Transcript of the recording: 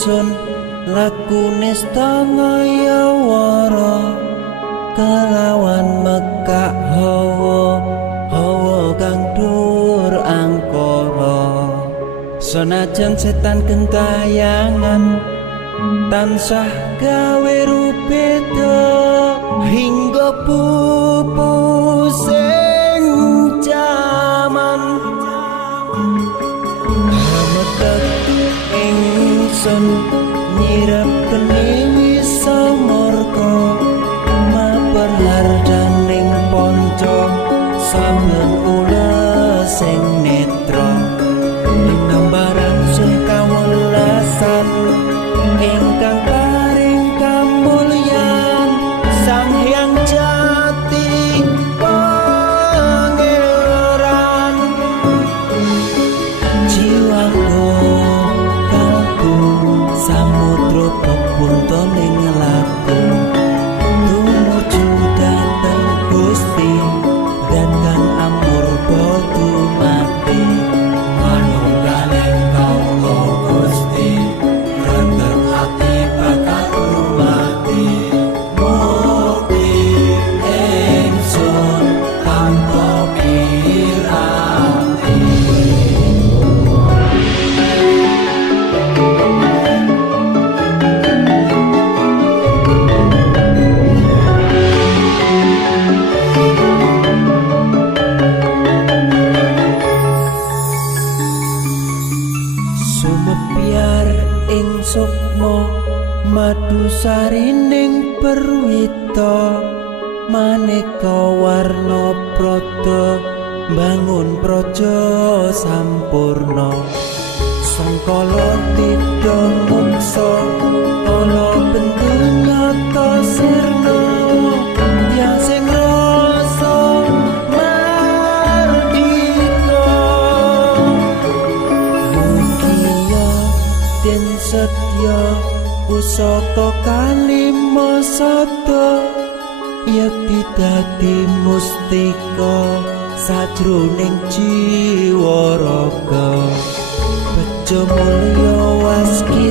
ingsun lakune stangaya wara kelawan mekak hawa kang dur angkara senajan setan gentayangan tansah gawe rupeda hingga pupusing jaman hametek ingsun nyirap kene wisa murka maperhar daning ponco saben ula sing netra nambaran sing kawelasan ingkang paring kamulyan Sang Hyang Jati Pangeran jiwaku kalbu samudra pepuntaning laku tumuju dhateng Gusti dan kang amur bodu mati manunggaling kaula Gusti rentet ati bakal mati mukti ingsun tanpa piranti sumebyar ing sukma madu sarining perwita maneka warna prada bangun praja sampurna sangkala tidha muksa ana bendu nyata sirna yang sing rasa mardika mugia den setya pusaka kalima sada yakti dadi mustika sajroning jiwa raga bejo mulya waski